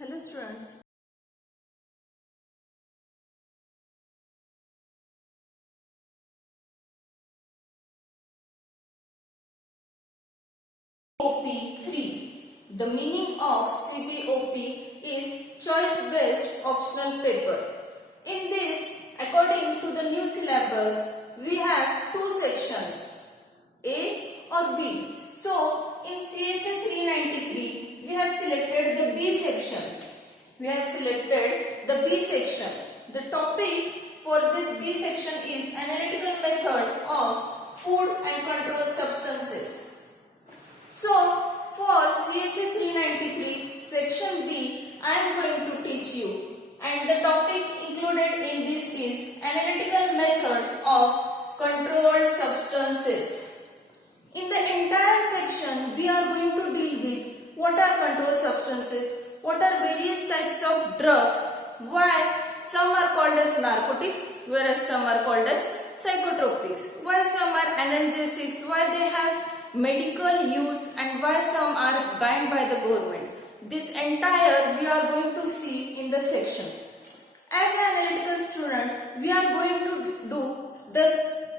Hello students. CPOP 3. The meaning of CPOP is choice based optional paper. In this, according to the new syllabus, we have two sections, A or B. So, in CHA 393, we have selected the B section. The topic for this B section is analytical method of food and controlled substances. So, for CHA 393 section B, I am going to teach you, and the topic included in this is analytical method of controlled substances. In the entire section, we are going to deal with what are controlled substances, what are various types of drugs, why some are called as narcotics, whereas some are called as psychotropics, why some are analgesics, why they have medical use, and why some are banned by the government. This entire we are going to see in the section. As an analytical student, we are going to do the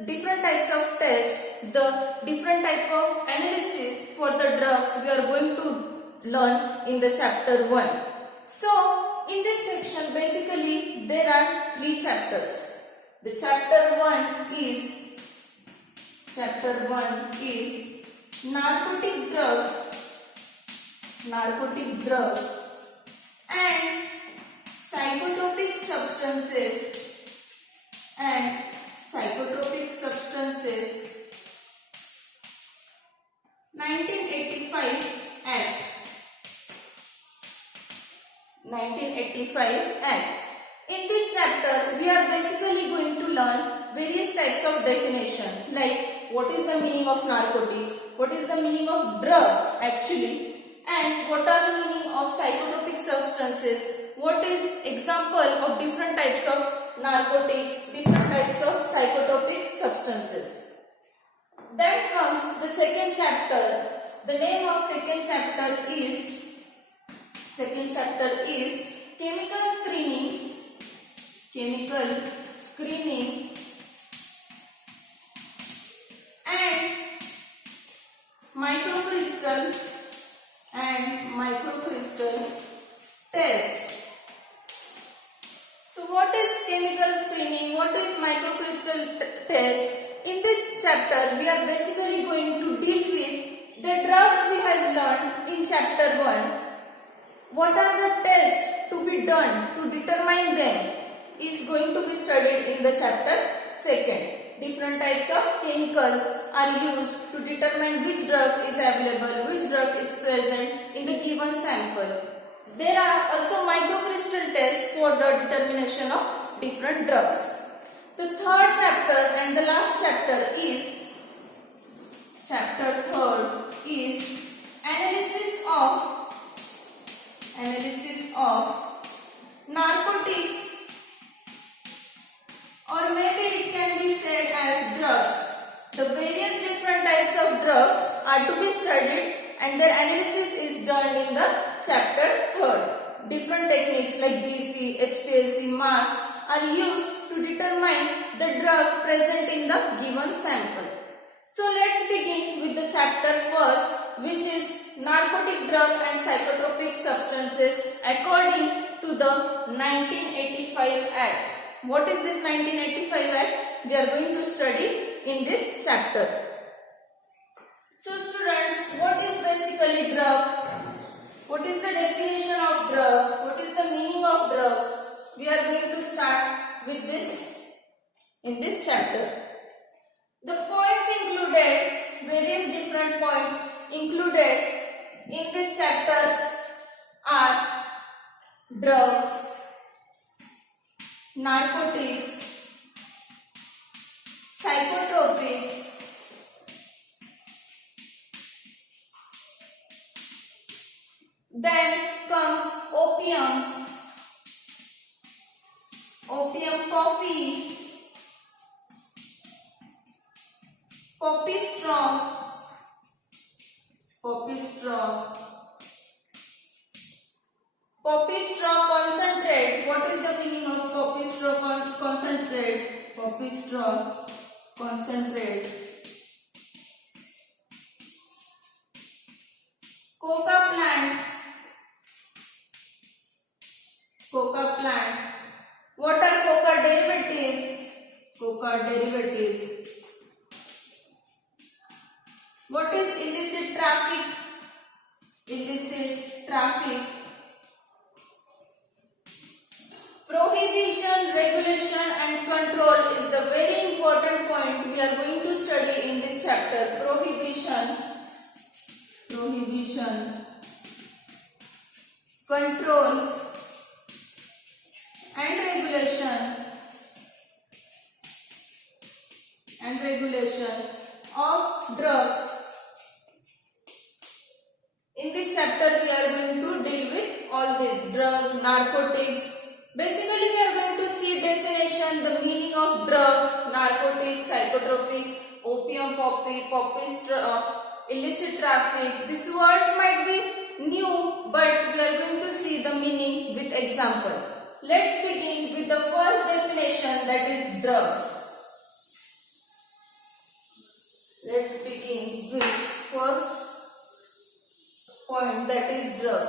different types of tests, the different type of analysis for the drugs we are going to learn in the chapter 1. So, in this section basically there are 3 chapters. The chapter 1 is narcotic drug and psychotropic substances 1985 Act. In this chapter, we are basically going to learn various types of definition, like what is the meaning of narcotic, what is the meaning of drug actually, and what are the meaning of psychotropic substances, what is example of different types of narcotics, different types of psychotropic substances. Then comes the second chapter. The name of second chapter is chemical screening and microcrystal test. So what is chemical screening? What is microcrystal test? In this chapter, we are basically going to deal with the drugs we have learned in chapter 1. What are the tests to be done to determine them is going to be studied in the chapter 2. Different types of chemicals are used to determine which drug is available, which drug is present in the given sample. There are also microcrystal tests for the determination of different drugs. The third chapter and the last chapter is chapter 3 is analysis of narcotics, or maybe it can be said as drugs. The various different types of drugs are to be studied and their analysis is done in the chapter 3. Different techniques like GC, HPLC, mask are used to determine the drug present in the given sample. So let's begin with the chapter first, which is narcotic drug and psychotropic substances according to the 1985 Act. What is this 1985 Act? We are going to study in this chapter. So students, what is basically drug? What is the definition of drug? What is the meaning of drug? We are going to start with this in this chapter. The points included, various different points included in this chapter are drug, narcotics, psychotropic, then comes opium, poppy, poppy straw, Poppy straw concentrate. What is the meaning of poppy straw concentrate? Poppy straw concentrate. Coca plant. Coca plant. What are coca derivatives? Coca derivatives. What is illicit traffic? Illicit traffic. Prohibition, regulation and control is the very important point we are going to study in this chapter. Prohibition, control and regulation of drugs. In this chapter we are going to deal with all this: drug, narcotics. Basically we are going to see definition, the meaning of drug, narcotics, psychotropic, opium, poppy straw, illicit traffic. These words might be new, but we are going to see the meaning with example. Let's begin with the first definition, that is drug. Let's begin with first point, that is drug.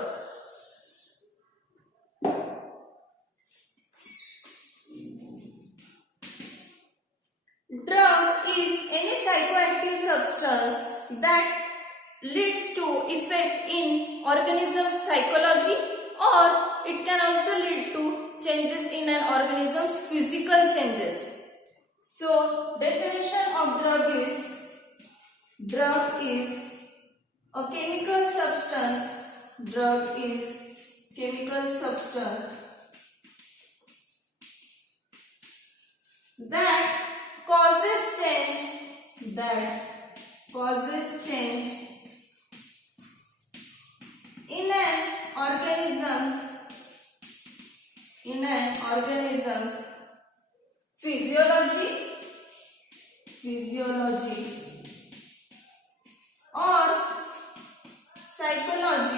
Drug is any psychoactive substance that leads to effect in organism's psychology, or it can also lead to changes in an organism's physical changes. So, definition of drug is a chemical substance. Drug is chemical substance that causes change in an organism's physiology or psychology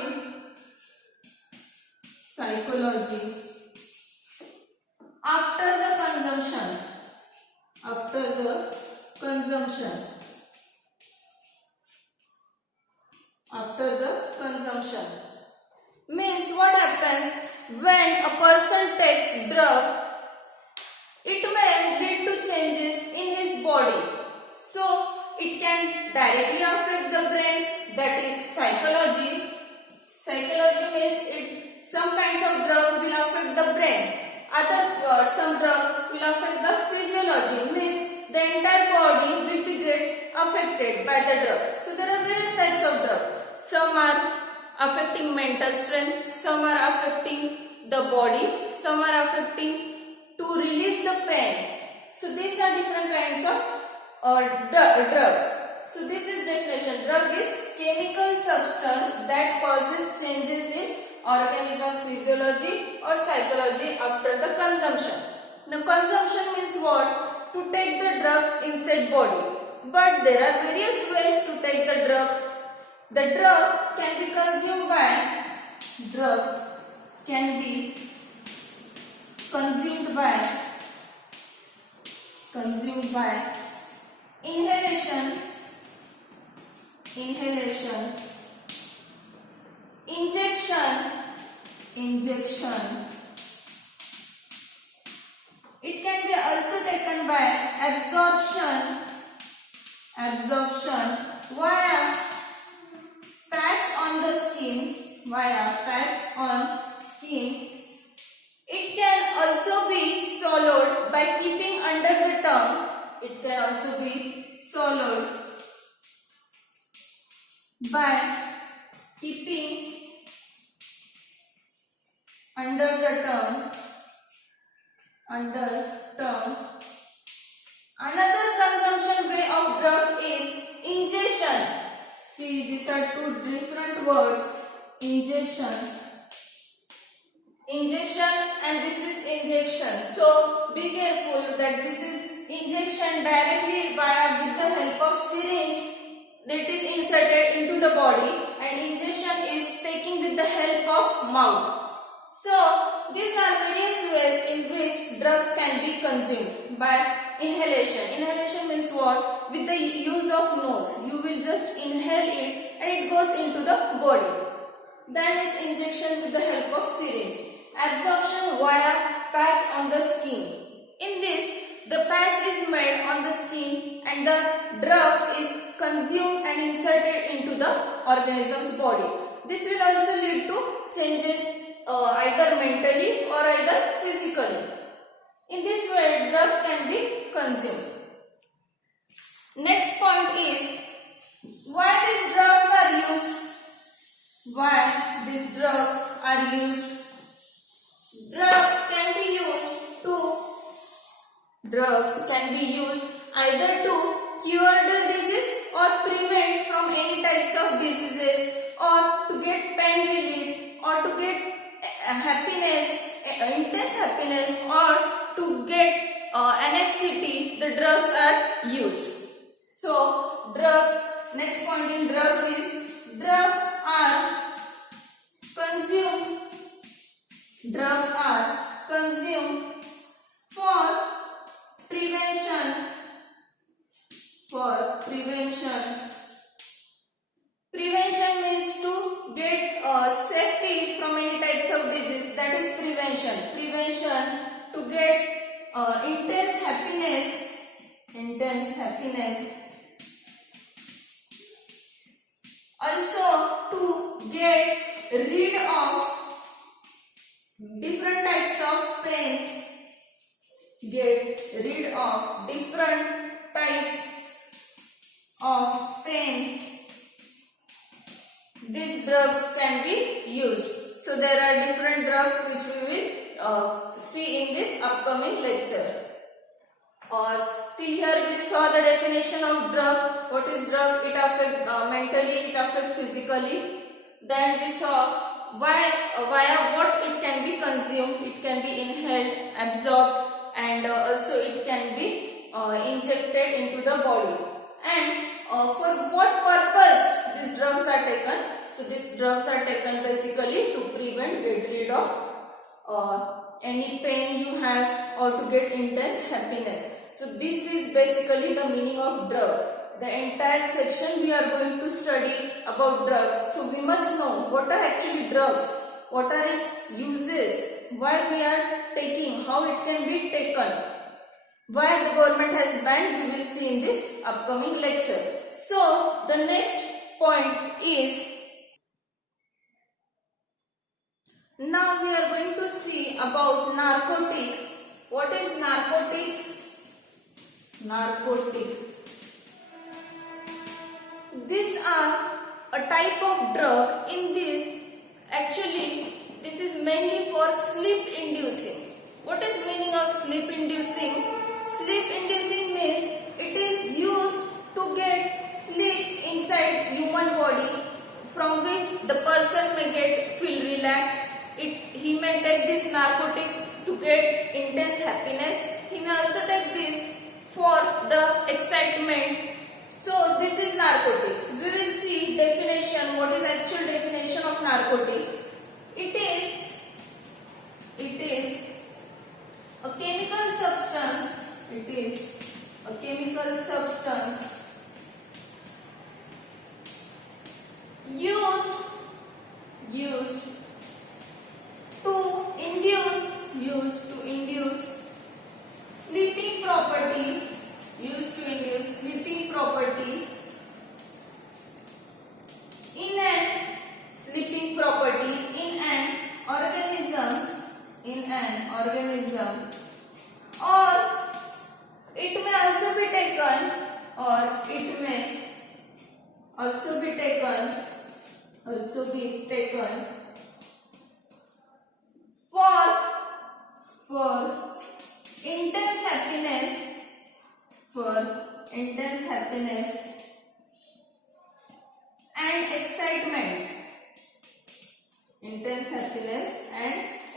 after the consumption. Means what happens when a person takes drug, it may lead to changes in his body. So it can directly affect the brain, that is psychology. Psychology means some kinds of drug will affect the brain. Some drugs will affect the physiology, means the entire body will be get affected by the drug. So there are various types of drugs. Some are affecting mental strength, some are affecting the body, some are affecting to relieve the pain. So these are different kinds of drugs. So this is definition. Drug is chemical substance that causes changes in organism physiology or psychology after the consumption. Now consumption means what? To take the drug inside body. But there are various ways to take the drug. The drug can be consumed by inhalation, injection. It can be also taken by absorption via patch on the skin, It can also be swallowed by keeping under the tongue. Under tongue. Another consumption way of drug is ingestion. See, these are two different words. Ingestion and this is injection. So be careful that this is injection directly with the help of syringe that is inserted into the body, and injection is taking with the help of mouth. So these are various ways in which drugs can be consumed by inhalation. Inhalation means what? With the use of nose, you will just inhale it and it goes into the body. Then is injection with the help of syringe. Absorption via patch on the skin. In this, the patch is made on the skin and the drug is consumed and inserted into the organism's body. This will also lead to changes either mentally or either physically. In this way, drug can be consumed. Next point is why these drugs are used. Why these drugs are used? Drugs can be used either to cure the disease or prevent from any types of diseases, or to get pain relief, or to get happiness, intense happiness, or to get anxiety. The drugs are used. So drugs, next point in drugs is drugs are consumed for prevention. Prevention means to get safety from any types of disease. That is prevention. Prevention to get intense happiness. Also to get rid of different types of pain. Get rid of different types of pain. These drugs can be used. So there are different drugs which we will see in this upcoming lecture. Till here we saw the definition of drug. What is drug? It affects mentally, it affects physically. Then we saw via what it can be consumed. It can be inhaled, absorbed, and also it can be injected into the body. And for what purpose these drugs are taken? So these drugs are taken basically to get rid of any pain you have, or to get intense happiness. So this is basically the meaning of drug. The entire section we are going to study about drugs. So we must know what are actually drugs, what are its uses, why we are taking, how it can be taken, why the government has banned, we will see in this upcoming lecture. So the next point is, now we are going to see about narcotics. What is narcotics? Narcotics. These are a type of drug. In this, actually, this is mainly for sleep inducing. What is meaning of sleep inducing? Sleep inducing means it is used to get sleep inside human body, from which the person may feel relaxed. He may take these narcotics to get intense happiness. He may also take this for the excitement. So this is narcotics. We will see definition. What is actual definition of narcotics? It is a chemical substance. It is a chemical substance used to induce sleeping property. Used to induce sleeping property in an organism, or it may also be taken for intense happiness and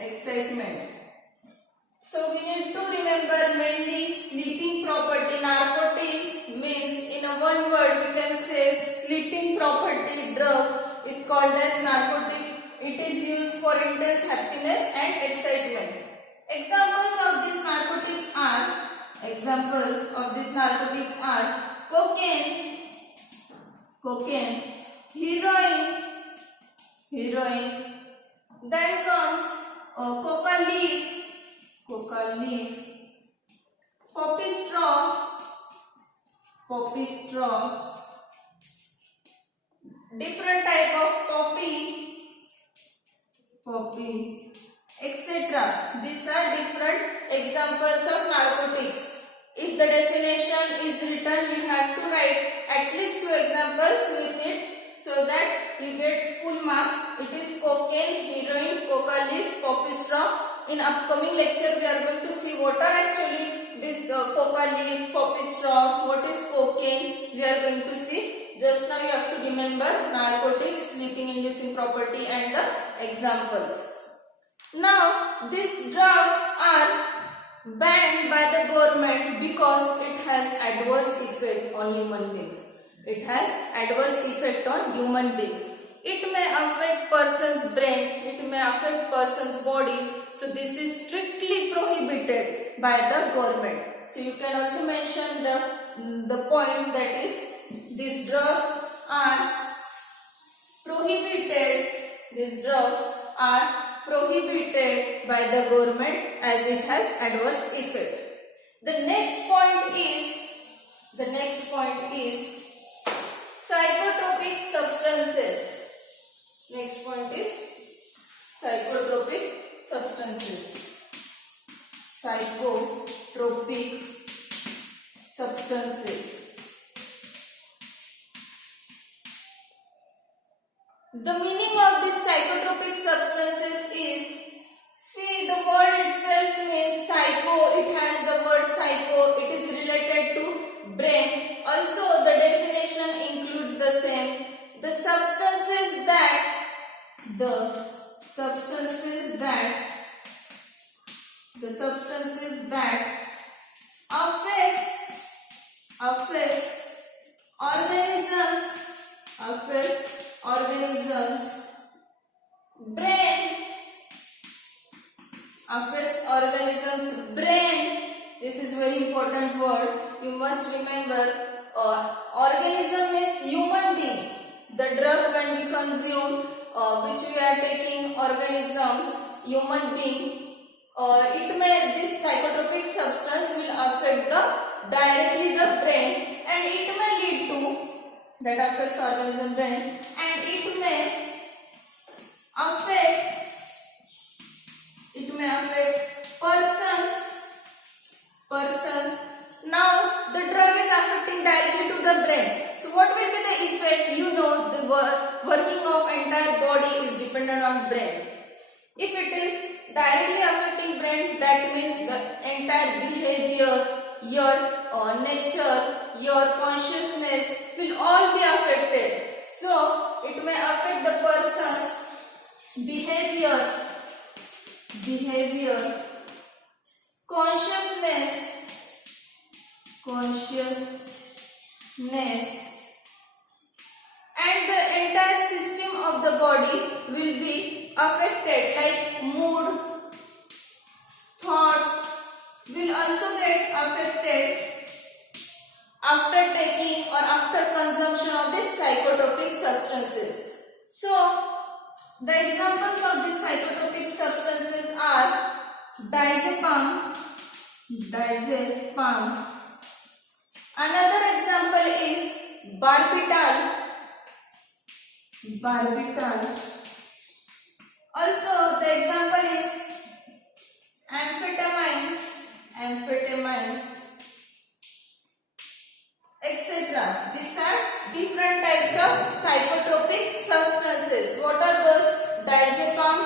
excitement. So we need to remember mainly sleeping property. Narcotics means, in a one word we can say, sleeping property drug is called as narcotic. It is used for for intense happiness and excitement. Examples of these narcotics are cocaine, heroin. Then comes coca leaf, poppy straw, different type of poppy, etc. These are different examples of narcotics. If the definition is written, you have to write at least 2 examples with it so that you get full marks. It is cocaine, heroin, coca leaf, poppy straw. In upcoming lecture, we are going to see what are actually this coca leaf, poppy straw, what is cocaine. We are going to see. Just now you have to remember narcotics, sleeping-inducing property and the examples. Now, these drugs are banned by the government because it has adverse effect on human beings. It has adverse effect on human beings. It may affect person's brain, it may affect person's body. So this is strictly prohibited by the government. So you can also mention the point that is these drugs are prohibited. These drugs are prohibited by the government as it has adverse effect. The next point is psychotropic substances. Next point is psychotropic substances. Psychotropic substances. The meaning of these psychotropic substances is, see, the word itself means psycho, it has the word psycho, it is related to brain. Also the definition includes the same. The substances that affects organisms, brain, affects organisms, brain. This is very important word. You must remember, organism means human being. The drug when we consume, which we are taking, organisms, human being, this psychotropic substance will affect directly the brain, and it may lead to, that affects organism brain, and it may affect persons. Now the drug is affecting directly to the brain. So what will be the effect? You know, the working of entire body is dependent on brain. If it is directly affecting brain, that means the entire behavior, your nature, your consciousness will all be affected. So it may affect the person's behavior, consciousness, and the entire system of the body will be affected, like mood, thoughts will also get affected after taking or after consumption of these psychotropic substances. So the examples of these psychotropic substances are diazepam. Another example is barbital. Also the example is amphetamine, etc. These are different types of psychotropic substances. What are those? Diazepam,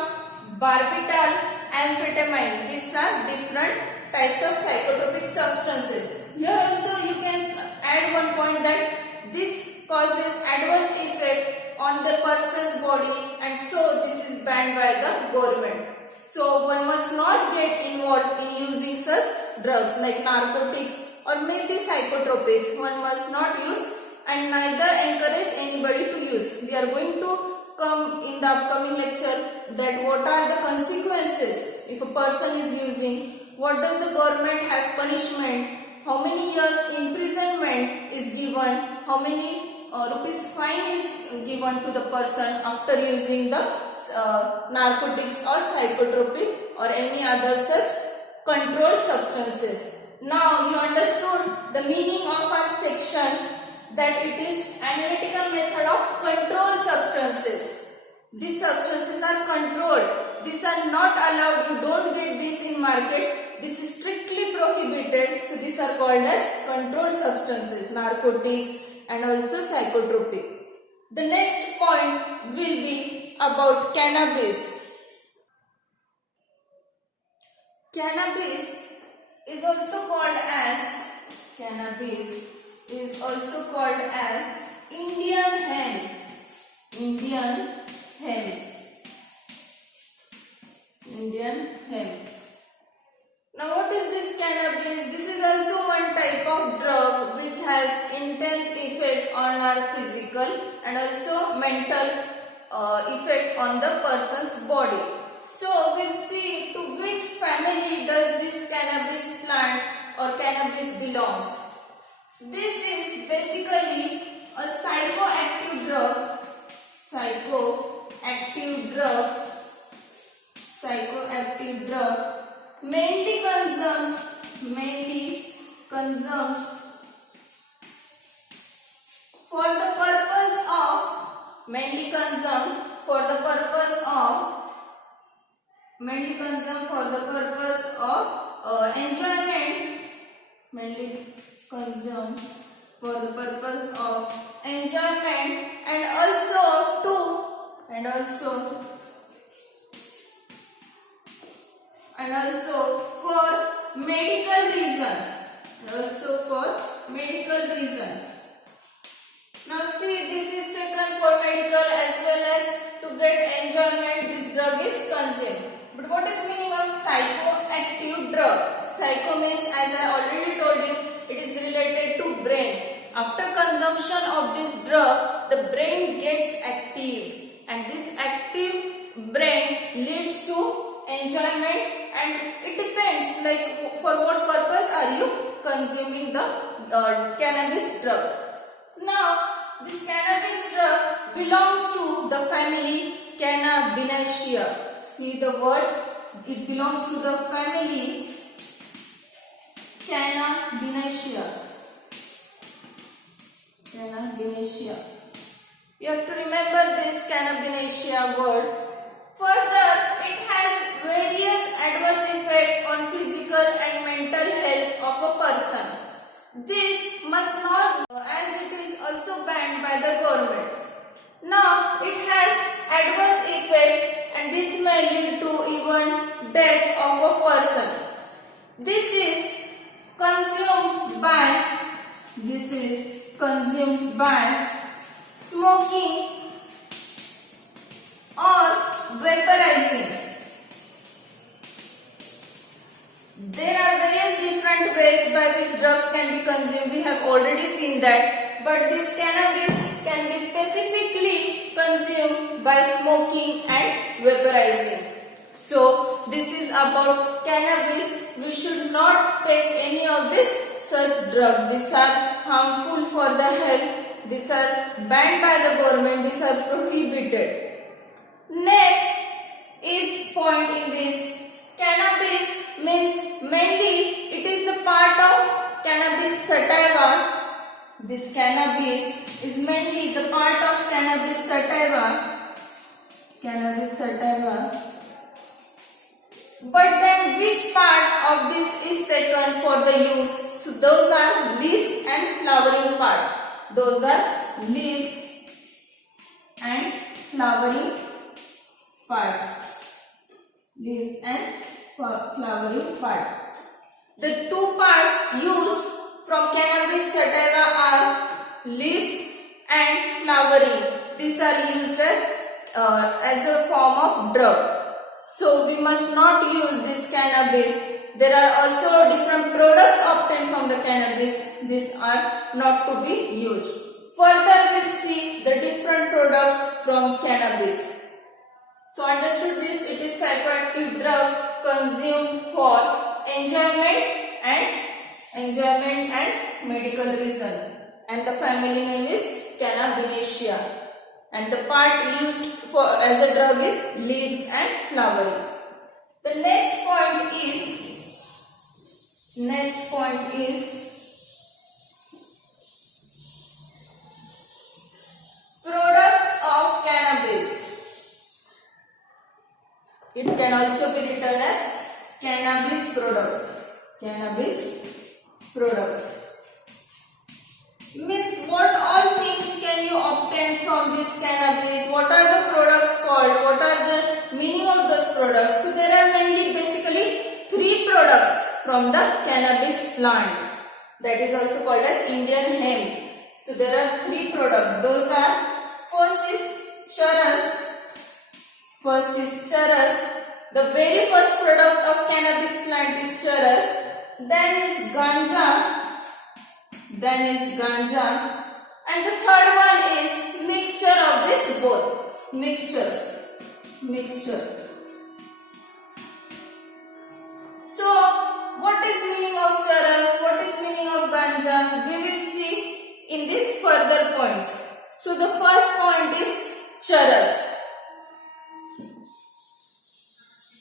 barbital, amphetamine. These are different types of psychotropic substances. Here also you can add one point that this causes adverse effect on the person's body, and so this is banned by the government. So one must not get involved in using such drugs like narcotics or maybe psychotropics. One must not use and neither encourage anybody to use. We are going to come in the upcoming lecture that what are the consequences if a person is using, what does the government have punishment, how many years imprisonment is given, how many rupees fine is given to the person after using the narcotics or psychotropic or any other such controlled substances. Now you understood the meaning of our section, that it is analytical method of controlled substances. These substances are controlled. These are not allowed. You don't get this in market. This is strictly prohibited. So these are called as controlled substances, narcotics and also psychotropic. The next point will be about cannabis. Cannabis is also called as Indian hemp. Indian hemp. Now what is this cannabis? This is also one type of drug which has intense effect on our physical and also mental effect on the person's body. So we'll see to which family does this cannabis plant or cannabis belongs. This is basically a psychoactive drug. Mainly consumed for the purpose of enjoyment and also for medical reason. Now see, this is taken for medical as well as to get enjoyment. This drug is consumed. But what is meaning of psychoactive drug? Psycho means, as I already told you, it is related to brain. After consumption of this drug, the brain gets active, and this active brain leads to enjoyment, and it depends like for what purpose are you consuming the cannabis drug. Now this cannabis drug belongs to the family Cannabinaceae. See the word, it belongs to the family Cannabinaceae. You have to remember this Cannabinaceae word. Further, it has various adverse effects on physical and mental health of a person. This must not, as it is also banned by the government. Now, it has adverse effect, and this may lead to even death of a person. This is consumed by smoking or vaporizing. There are various different ways by which drugs can be consumed. We have already seen that. But this cannabis can be specifically consumed by smoking and vaporizing. So this is about cannabis. We should not take any of this such drugs. These are harmful for the health. These are banned by the government. These are prohibited. Next is point in this. Cannabis means mainly it is the part of cannabis sativa. This cannabis is mainly the part of cannabis sativa. But then which part of this is taken for the use? So those are leaves and flowering part. Those are leaves and flowering part. The two parts used from cannabis sativa are leaves and flowering. These are used as a form of drug. So we must not use this cannabis. There are also different products obtained from the cannabis. These are not to be used. Further we'll see the different products from cannabis. So understood this, it is psychoactive drug consumed for enjoyment and medical reason, and the family name is Cannabinaceae, and the part used for as a drug is leaves and flowering. The next point is products of cannabis. It can also be written as cannabis products. Cannabis products means what all things can you obtain from this cannabis? What are the products called? What are the meaning of those products? So there are mainly basically 3 products from the cannabis plant. That is also called as Indian hemp. So there are 3 products. Those are, first is charas. The very first product of cannabis plant is charas. Then is ganja. And the third one is mixture of this both. Mixture. So what is meaning of charas? What is meaning of ganja? We will see in this further points. So the first point is charas.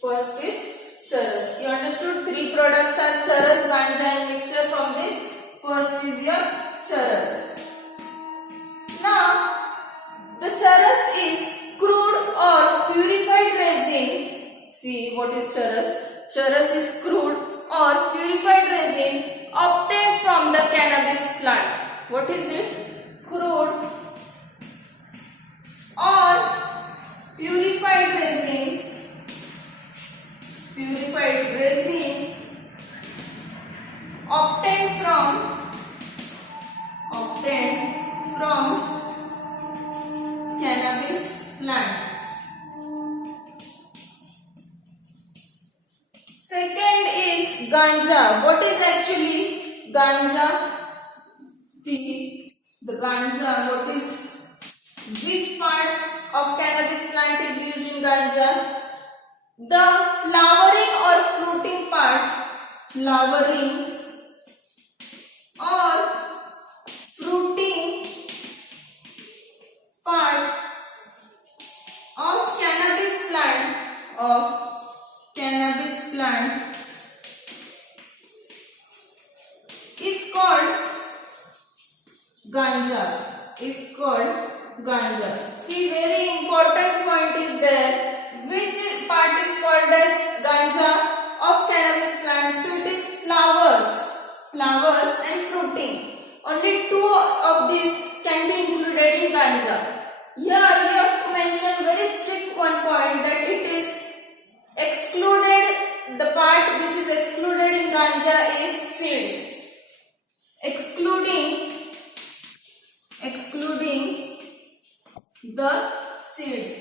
First is charas. You understood 3 products are charas, ganja and mixture. From this, first is your charas. Now, the charas is crude or purified resin. See what is charas? Charas is crude or purified resin obtained from the cannabis plant. What is it? Crude or purified resin obtained from cannabis plant. Second is ganja. What is actually ganja? See the ganja. What is, which part of cannabis plant is used in ganja? The flowering or fruiting part. Flowering or fruiting part of cannabis plant is called ganja. See, very important point is there. Which part is called as ganja of cannabis plant? So it is flowers and fruiting. Only 2 of these can be included in ganja. Here we have to mention very strict one point, that it is excluded. The part which is excluded in ganja is seeds. Excluding the seeds.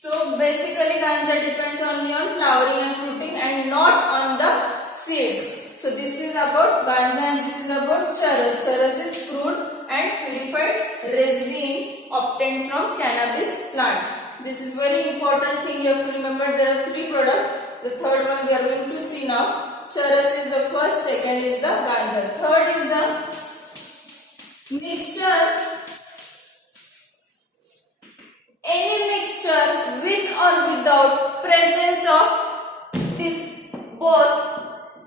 So basically ganja depends only on flowering and fruiting and not on the seeds. So this is about ganja and this is about charas. Charas is crude and purified resin obtained from cannabis plant. This is very important thing you have to remember. There are 3 products. The third one we are going to see now. Charas is the first, second is the ganja. Third is the mixture. Any mixture with or without presence of this both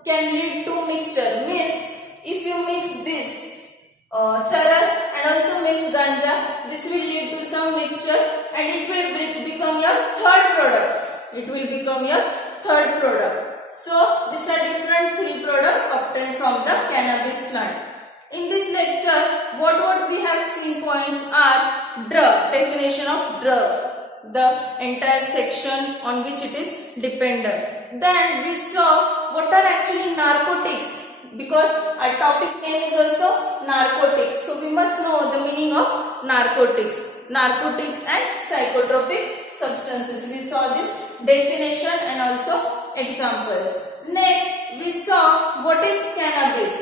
can lead to mixture. Means if you mix this charas and also mix ganja, this will lead to some mixture and it will become your third product. So these are different 3 products obtained from the cannabis plant. In this lecture, what we have seen points are drug, definition of drug, the entire section on which it is dependent. Then we saw what are actually narcotics, because our topic name is also narcotics. So we must know the meaning of narcotics and psychotropic substances. We saw this definition and also examples. Next, we saw what is cannabis.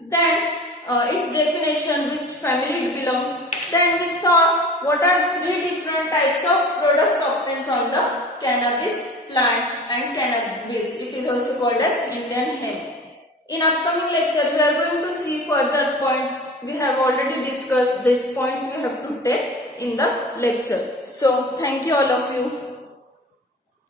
Then its definition, which family it belongs. Then we saw what are 3 different types of products obtained from the cannabis plant and cannabis. It is also called as Indian hemp. In upcoming lecture, we are going to see further points. We have already discussed these points we have to take in the lecture. So, thank you all of you.